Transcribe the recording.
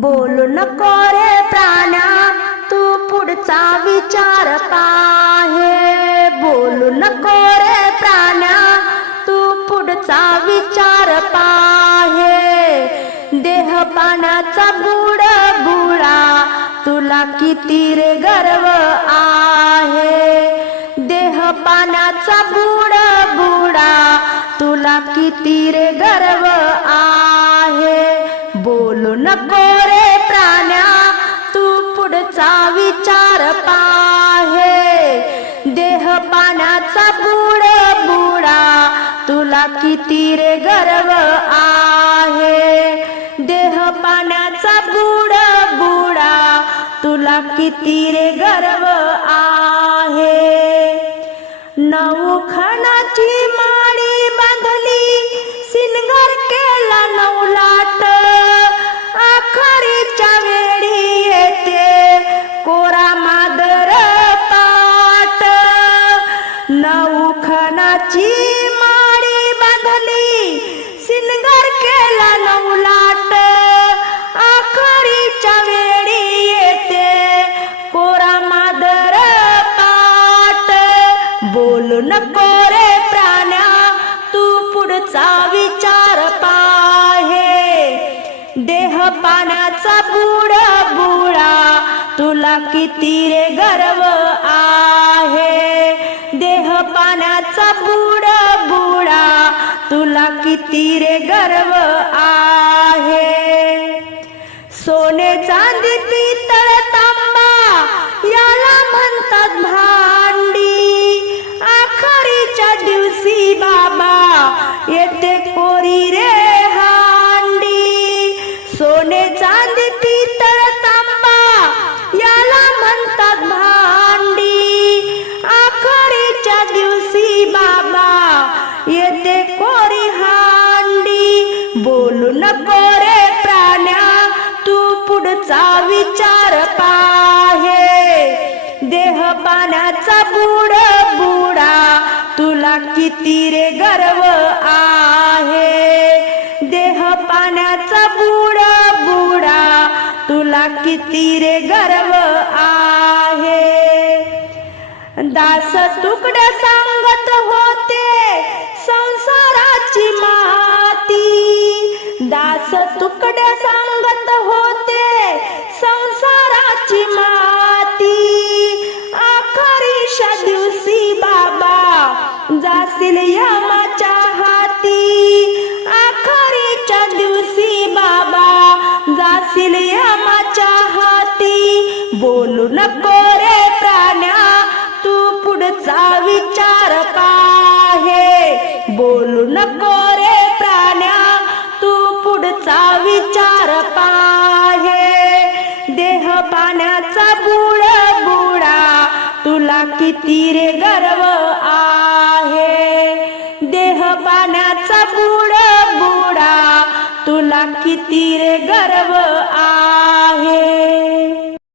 बोलू नको रे प्राण्या तू पुढचा विचार पाहे. बोलू नको रे प्राण्या तू पुढचा विचार पाहे. देह पाण्याचा बुड बुडा तुला किती रे गर्व आहे. देह पाण्याचा बुड बुडा तुला किती रे गर्व आहे. बोलू नको असा विचार पाहे. देह पाण्याचा बुड बुडा तुला किती रे गर्व आहे. देह पाण्याचा बुड बुडा तुला किती रे गर्व आहे. नऊ खणाची खणाची माळी बांधली सिंगर केला नवलाट. आखरीच्या वेळी येते कोरा मादर पाट. बोलू नको रे प्राण्या तू पुढचा विचार पाहे. देह पाण्याचा बुड बुडा तुला किती रे गर्व आहे? देह पाण्याचा बुड बुडा. तुला किती रे गर्व आहे? सोने चांदी पितळ तांबा याला म्हणतात भांडी. आखरीच्या दिवशी बाबा येते कोरी रे हांडी. सोने चांदी पितळ नको रे प्राण्या तू पुढचा विचार पाहे. देह पाण्याचा बुड बुडा तुला किती रे गर्व आहे. देह पाण्याचा बुड बुडा तुला किती रे गर्व आहे. दास तुकड्या जातील यमाच्या हाती. आखरीच्या दिवशी बाबा जातील यमाच्या हाती. बोलू नको रे प्राण्या तू पुढचा विचार पाहे. बोलू नको रे प्राण्या तू पुढचा विचार पा तुला किती रे गर्व आहे? देह पाण्याचा बुड बुडा तुला किती रे गर्व आहे?